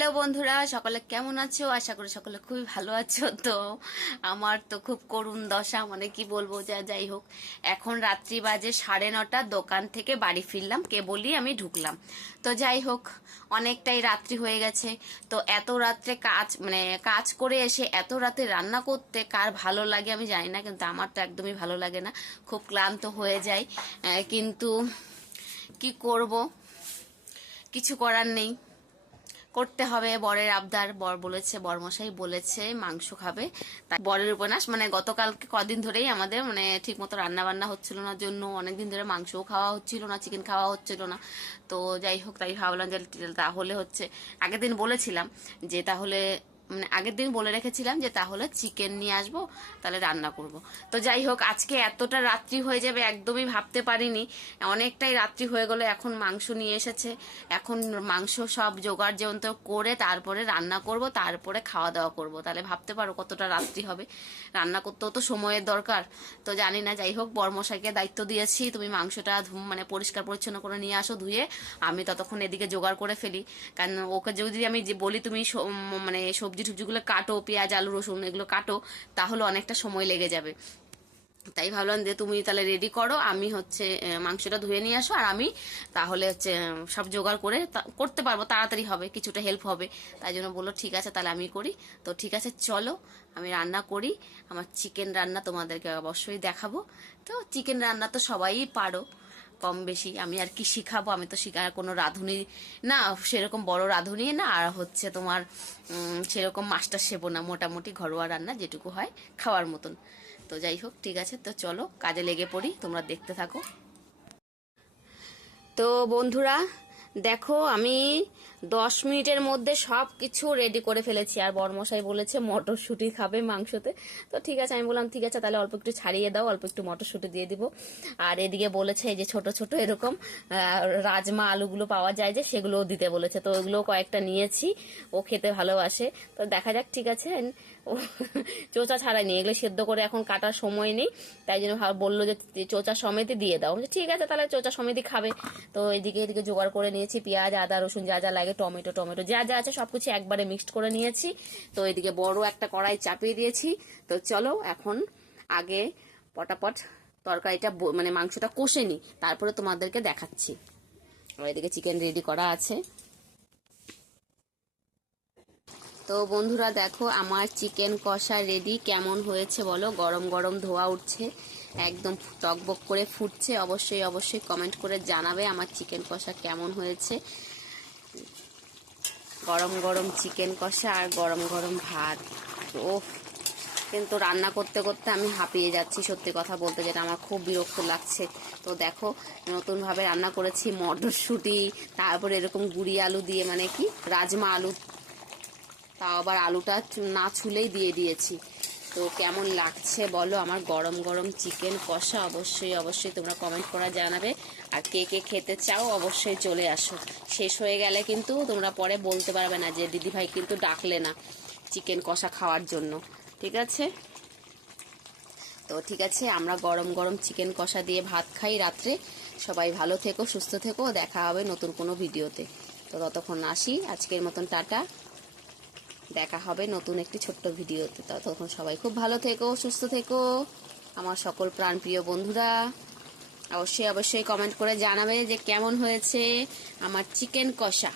Hello বন্ধুরা, সকলে কেমন আছো? আশা করি সকলে খুবই ভালো আছো। তো আমার তো খুব করুণ দশা, মানে কি বলবো, যাই হোক, এখন রাত্রি বাজে 9:30, দোকান থেকে বাড়ি ফিরলাম, কেবলই আমি ঢুকলাম। তো যাই হোক, অনেকটাই রাত্রি হয়ে গেছে। তো এত রাত্রে কাজ করে এসে এত রাতে রান্না করতে কার ভালো লাগে আমি জানি না, কিন্তু আমার তো একদমই ভালো লাগে না, খুব ক্লান্ত হয়ে যায়। কিন্তু কি করব, কিছু করার নেই, করতে হবে। বরের আবদার, বরমশাই বলেছে মাংস খাবে, তাই বরের উপন্যাস, মানে গতকালকে কদিন ধরেই আমাদের মানে ঠিক মতো রান্না বান্না হচ্ছিল না, জন্য অনেকদিন ধরে মাংসও খাওয়া হচ্ছিল না, চিকেন খাওয়া হচ্ছিল না। তো যাই হোক, তাই ভাবলাম যে তাহলে হচ্ছে, আগের দিন বলেছিলাম যে তাহলে, মানে আগের দিন বলে রেখেছিলাম যে তাহলে চিকেন নিয়ে আসবো, তাহলে রান্না করব। তো যাই হোক, আজকে এতটা রাত্রি হয়ে যাবে একদমই ভাবতে পারিনি, অনেকটাই রাত্রি হয়ে গেল। এখন মাংস নিয়ে এসেছে, এখন মাংস সব জোগাড় যন্ত্র করে তারপরে রান্না করব, তারপরে খাওয়া দাওয়া করব। তাহলে ভাবতে পারো কতটা রাত্রি হবে, রান্না করতেও তো সময়ের দরকার। তো জানি না, যাই হোক, বর্মশাইকে দায়িত্ব দিয়েছি, তুমি মাংসটা মানে পরিষ্কার পরিচ্ছন্ন করে নিয়ে আসো ধুয়ে, আমি ততক্ষণ এদিকে জোগাড় করে ফেলি। কারণ ওকে যদি আমি বলি তুমি মানে সবজি টুবজিগুলো কাটো, পেঁয়াজ আলু রসুন এগুলো কাটো, তাহলে অনেকটা সময় লেগে যাবে। তাই ভাবলাম যে তুমি তাহলে রেডি করো, আমি হচ্ছে মাংসটা ধুয়ে নিয়ে আসো, আর আমি তাহলে হচ্ছে সব জোগাড় করে করতে পারবো, তাড়াতাড়ি হবে, কিছুটা হেল্প হবে। তাই জন্য বললো ঠিক আছে তাহলে আমি করি। তো ঠিক আছে, চলো আমি রান্না করি। আমার চিকেন রান্না তোমাদেরকে অবশ্যই দেখাবো। তো চিকেন রান্না তো সবাই পারো কম বেশি, আমি আর কি শিখাবো, আমি তো শিখার কোনো রাঁধুনি না, সেরকম বড় রাঁধুনি না, আর হচ্ছে তোমার সেরকম মাস্টার শেফও না, মোটামুটি ঘরোয়া রান্না যেটুকু হয় খাওয়ার মতন। তো যাই হোক, ঠিক আছে, তো চলো কাজে লেগে পড়ি, তোমরা দেখতে থাকো। তো বন্ধুরা দেখো, আমি 10 মিনিটের মধ্যে সব কিছু রেডি করে ফেলেছি, আর বরমশাই বলেছে মটরশুঁটি খাবে মাংসতে। তো ঠিক আছে, আমি বললাম ঠিক আছে, তাহলে অল্প একটু ছাড়িয়ে দাও, অল্প একটু মটরশুঁটি দিয়ে দিব। আর এদিকে বলেছে এই যে ছোট ছোট এরকম রাজমা আলুগুলো পাওয়া যায় যে, সেগুলোও দিতে বলেছে। তো ওগুলো কয়েকটা নিয়েছি, ও খেতে ভালোবাসে। তো দেখা যাক, ঠিক আছে। ও চোচা ছাড়াইনি, এগুলো সেদ্ধ করে এখন কাটার সময় নেই, তাই জন্য বললো যে চোচা সমেতই দিয়ে দাও। ঠিক আছে, তাহলে চোচা সমেতই খাবে। তো এদিকে জোগাড় করে নিয়েছি পেঁয়াজ আদা রসুন যা যা লাগে, টমেটো টমেটো যা যা আছে সবকিছু একবারে মিক্সড করে নিয়েছি। তো এদিকে বড় একটা কড়াই চাপিয়ে দিয়েছি। তো চলো এখন আগে পটাপট তরকারিটা মানে মাংসটা কষে নি, তারপরে তোমাদেরকে দেখাচ্ছি। এদিকে চিকেন রেডি করা আছে। তো বন্ধুরা দেখো, আমার চিকেন কষা রেডি। কেমন হয়েছে বলো, গরম গরম ধোয়া উঠছে, একদম টকবক করে ফুটছে। অবশ্যই অবশ্যই কমেন্ট করে জানাবে আমার চিকেন কষা কেমন হয়েছে। গরম গরম চিকেন কষা আর গরম গরম ভাত, ও কিন্তু রান্না করতে করতে আমি হাঁপিয়ে যাচ্ছি, সত্যি কথা বলতে, যেটা আমার খুব বিরক্ত লাগছে। তো দেখো, নতুনভাবে রান্না করেছি মটরশুঁটি, তারপরে এরকম গুঁড়ি আলু দিয়ে, মানে কি রাজমা আলু, তাও আবার আলুটা না ছুলেই দিয়ে দিয়েছি। তো কেমন লাগছে বলো আমার গরম গরম চিকেন কষা, অবশ্যই অবশ্যই তোমরা কমেন্ট করে জানাবে। আর কে কে খেতে চাও অবশ্যই চলে আসো, শেষ হয়ে গেলে কিন্তু তোমরা পরে বলতে পারবে না যে দিদিভাই কিন্তু ডাকলে না চিকেন কষা খাওয়ার জন্য। ঠিক আছে, তো ঠিক আছে, আমরা গরম গরম চিকেন কষা দিয়ে ভাত খাই রাত্রে। সবাই ভালো থেকো, সুস্থ থেকো, দেখা হবে নতুন কোনো ভিডিওতে। তো ততক্ষণ আসি, আজকের মতন টাটা, দেখা হবে নতুন একটি ছোট্ট ভিডিওতে। ততক্ষণ সবাই খুব ভালো থেকো, সুস্থ থেকো, আমার সকল প্রাণপ্রিয় বন্ধুরা। অবশ্যই অবশ্যই কমেন্ট করে জানাবে যে কেমন হয়েছে আমার চিকেন কষা।